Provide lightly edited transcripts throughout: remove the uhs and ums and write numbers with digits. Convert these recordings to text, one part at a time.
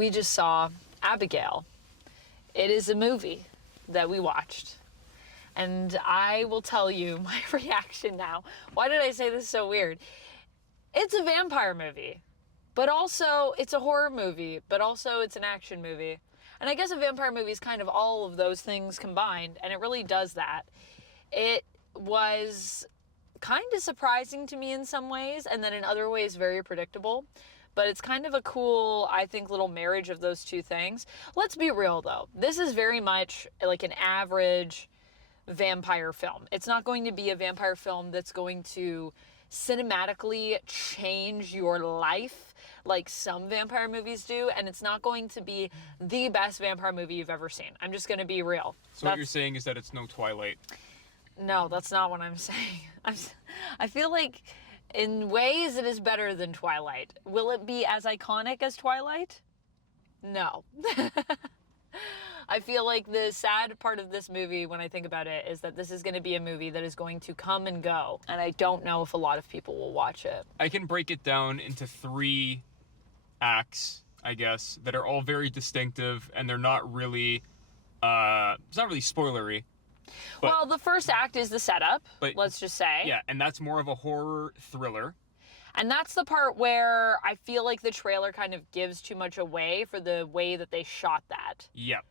we just saw Abigail. It is a movie that we watched. And I will tell you my reaction now. Why did I say this so weird? It's a vampire movie, but also it's a horror movie, but also it's an action movie. And I guess a vampire movie is kind of all of those things combined, and it really does that. It was kind of surprising to me in some ways, and then in other ways very predictable. But it's kind of a cool, I think, little marriage of those two things. Let's be real, though. This is very much like an average vampire film. It's not going to be a vampire film that's going to cinematically change your life like some vampire movies do, and it's not going to be the best vampire movie you've ever seen. I'm just going to be real. So what you're saying is that it's no Twilight? No, that's not what I'm saying. I feel like in ways it is better than Twilight. Will it be as iconic as Twilight? No. I feel like the sad part of this movie, when I think about it, is that this is going to be a movie that is going to come and go, and I don't know if a lot of people will watch it. I can break it down into 3 acts, I guess, that are all very distinctive, and they're not really, it's not really spoilery. Well, the first act is the setup, let's just say. Yeah, and that's more of a horror thriller. And that's the part where I feel like the trailer kind of gives too much away for the way that they shot that. Yep.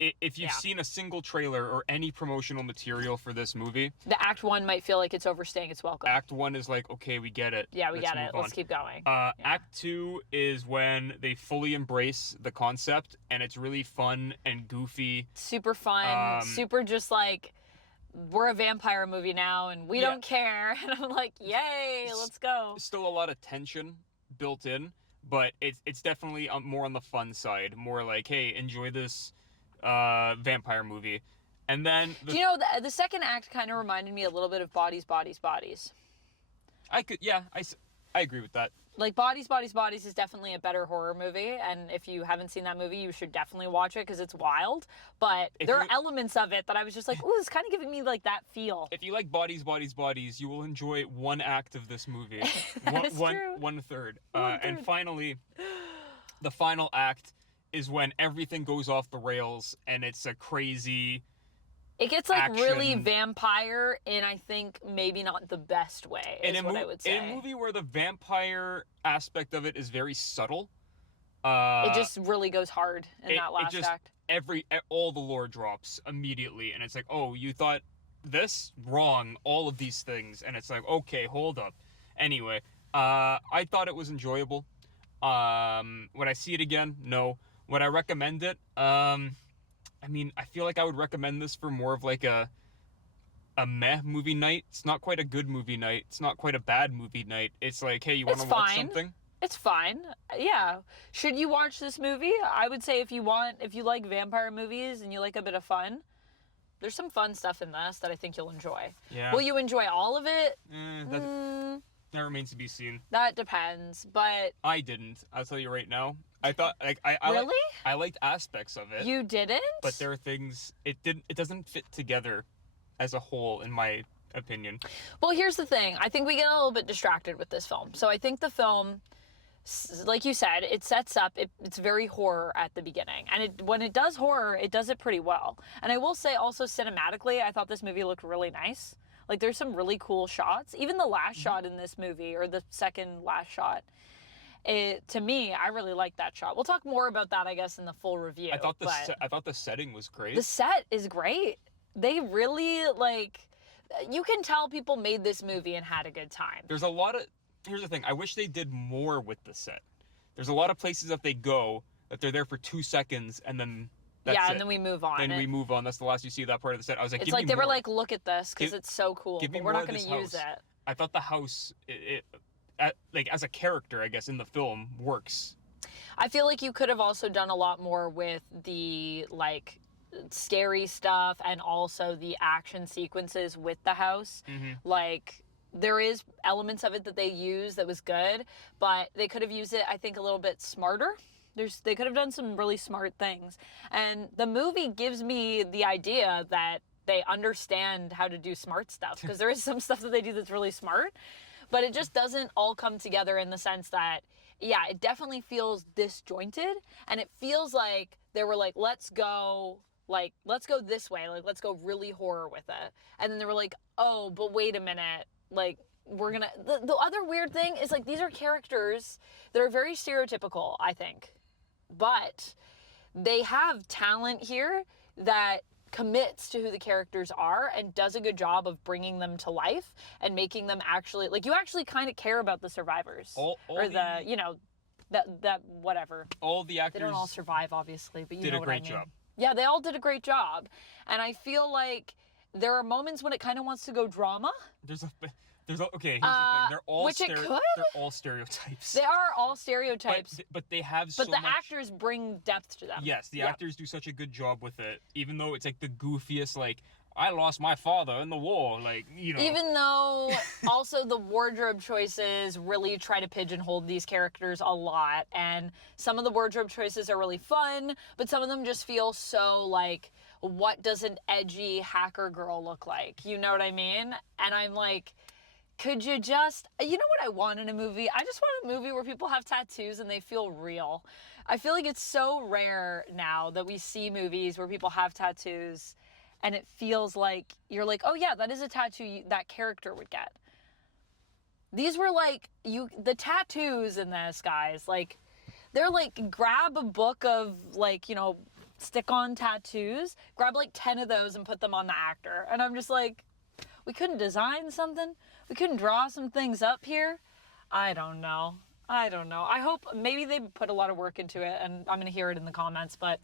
If you've seen a single trailer or any promotional material for this movie, the Act 1 might feel like it's overstaying its welcome. Act 1 is like, okay, we get it. Yeah, we get it. Let's keep going. Act 2 is when they fully embrace the concept, and it's really fun and goofy. Super fun. Super just like, we're a vampire movie now, and we don't care. And I'm like, yay, let's go. Still a lot of tension built in. But it's definitely more on the fun side. More like, hey, enjoy this vampire movie. And then... the second act kind of reminded me a little bit of Bodies, Bodies, Bodies. I agree with that. Like, Bodies, Bodies, Bodies is definitely a better horror movie. And if you haven't seen that movie, you should definitely watch it because it's wild. But there are elements of it that I was just like, ooh, it's kind of giving me, like, that feel. If you like Bodies, Bodies, Bodies, you will enjoy one act of this movie. One third. And finally, the final act is when everything goes off the rails and it's a crazy... It gets, like, really vampire in, I think, maybe not the best way, is what I would say. In a movie where the vampire aspect of it is very subtle... it just really goes hard in that last act. All the lore drops immediately, and it's like, oh, you thought this? Wrong. All of these things. And it's like, okay, hold up. Anyway, I thought it was enjoyable. Would I see it again? No. Would I recommend it? I mean, I feel like I would recommend this for more of like a meh movie night. It's not quite a good movie night. It's not quite a bad movie night. It's like, hey, you want to watch something? It's fine. Yeah. Should you watch this movie? I would say if you like vampire movies and you like a bit of fun, there's some fun stuff in this that I think you'll enjoy. Yeah. Will you enjoy all of it? That remains to be seen. That depends, but... I didn't. I'll tell you right now. I thought, like, Really? I liked aspects of it. You didn't? But there are things, it doesn't fit together as a whole, in my opinion. Well, here's the thing. I think we get a little bit distracted with this film. So I think the film, like you said, it sets up, it's very horror at the beginning. And when it does horror, it does it pretty well. And I will say also cinematically, I thought this movie looked really nice. Like, there's some really cool shots. Even the last shot in this movie, or the second last shot, to me, I really like that shot. We'll talk more about that, I guess, in the full review. I thought the setting was great. The set is great. They really, like... You can tell people made this movie and had a good time. There's a lot of... Here's the thing. I wish they did more with the set. There's a lot of places that they go that they're there for 2 seconds and then... and then we move on. Then we move on. That's the last you see of that part of the set. I was like, it's like they were like, look at this because it's so cool. But we're not going to use it. I thought the house, like as a character, I guess in the film, works. I feel like you could have also done a lot more with the like scary stuff and also the action sequences with the house. Like, there is elements of it that they use that was good, but they could have used it, I think, a little bit smarter. They could have done some really smart things. And the movie gives me the idea that they understand how to do smart stuff, because there is some stuff that they do that's really smart, but it just doesn't all come together in the sense that yeah, it definitely feels disjointed, and it feels like they were like, let's go this way, like let's go really horror with it. And then they were like, oh, but wait a minute, like we're gonna the other weird thing is like these are characters that are very stereotypical, I think. But they have talent here that commits to who the characters are and does a good job of bringing them to life and making them actually, like, you actually kind of care about the survivors. That whatever. All the actors... They don't all survive, obviously, but you know what I mean. Did a great job. Yeah, they all did a great job. And I feel like there are moments when it kind of wants to go drama. Okay, here's the thing. Which it could? They're all stereotypes. They are all stereotypes. But they have But the actors bring depth to them. Yes, the actors do such a good job with it. Even though it's like the goofiest, like, I lost my father in the war, like, you know. Even though also the wardrobe choices really try to pigeonhole these characters a lot. And some of the wardrobe choices are really fun, but some of them just feel so like, what does an edgy hacker girl look like? You know what I mean? And I'm like... Could you just, you know what I want in a movie? I just want a movie where people have tattoos and they feel real. I feel like it's so rare now that we see movies where people have tattoos and it feels like, you're like, oh yeah, that is a tattoo that character would get. These were like, the tattoos in this, guys, like, they're like, grab a book of like, you know, stick-on tattoos, grab like 10 of those and put them on the actor. And I'm just like, we couldn't design something? We couldn't draw some things up here? I don't know. I hope maybe they put a lot of work into it, and I'm going to hear it in the comments. But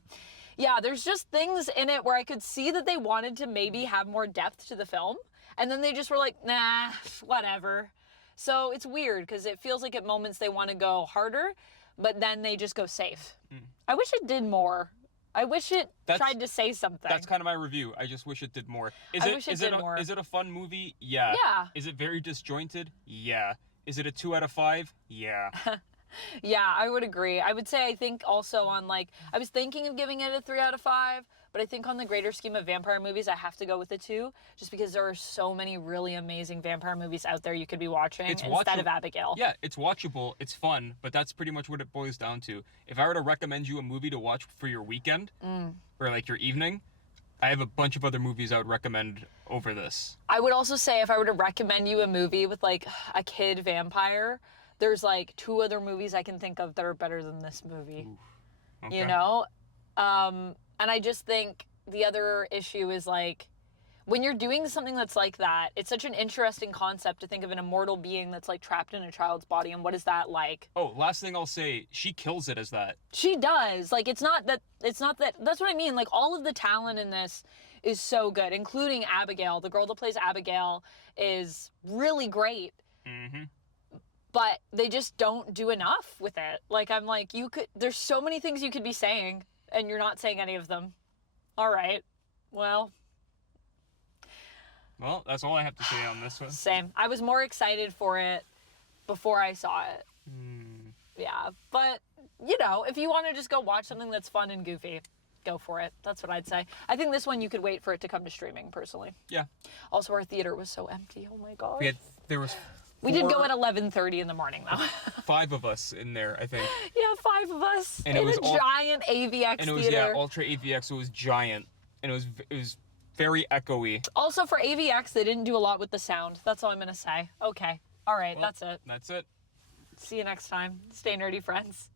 yeah, there's just things in it where I could see that they wanted to maybe have more depth to the film. And then they just were like, nah, whatever. So it's weird because it feels like at moments they want to go harder, but then they just go safe. I wish it did more. I wish it tried to say something. That's kind of my review. I just wish it did more. Is it a fun movie? Yeah. Yeah. Is it very disjointed? Yeah. Is it a 2 out of 5? Yeah. Yeah, I would agree. I would say I think also on like, I was thinking of giving it a 3 out of 5, but I think on the greater scheme of vampire movies, I have to go with a 2, just because there are so many really amazing vampire movies out there you could be watching instead of Abigail. Yeah, it's watchable, it's fun, but that's pretty much what it boils down to. If I were to recommend you a movie to watch for your weekend, or like your evening, I have a bunch of other movies I would recommend over this. I would also say if I were to recommend you a movie with like a kid vampire, there's like 2 other movies I can think of that are better than this movie. Oof. Okay. You know? And I just think the other issue is like, when you're doing something that's like that, it's such an interesting concept to think of an immortal being that's like trapped in a child's body, and what is that like? Oh, last thing I'll say, she kills it as that. She does. Like, it's not that, that's what I mean. Like, all of the talent in this is so good, including Abigail. The girl that plays Abigail is really great. Mm-hmm. But they just don't do enough with it. Like, I'm like, there's so many things you could be saying, and you're not saying any of them. All right. Well, that's all I have to say on this one. Same. I was more excited for it before I saw it. Yeah. But, you know, if you want to just go watch something that's fun and goofy, go for it. That's what I'd say. I think this one you could wait for it to come to streaming, personally. Yeah. Also, our theater was so empty. Oh, my God. We did go at 11:30 in the morning, though. 5 of us in there, I think. Yeah, 5 of us. And it was giant AVX and it was, theater. Yeah, Ultra AVX, so it was giant. And it was very echoey. Also, for AVX, they didn't do a lot with the sound. That's all I'm going to say. Okay. All right, that's it. That's it. See you next time. Stay nerdy, friends.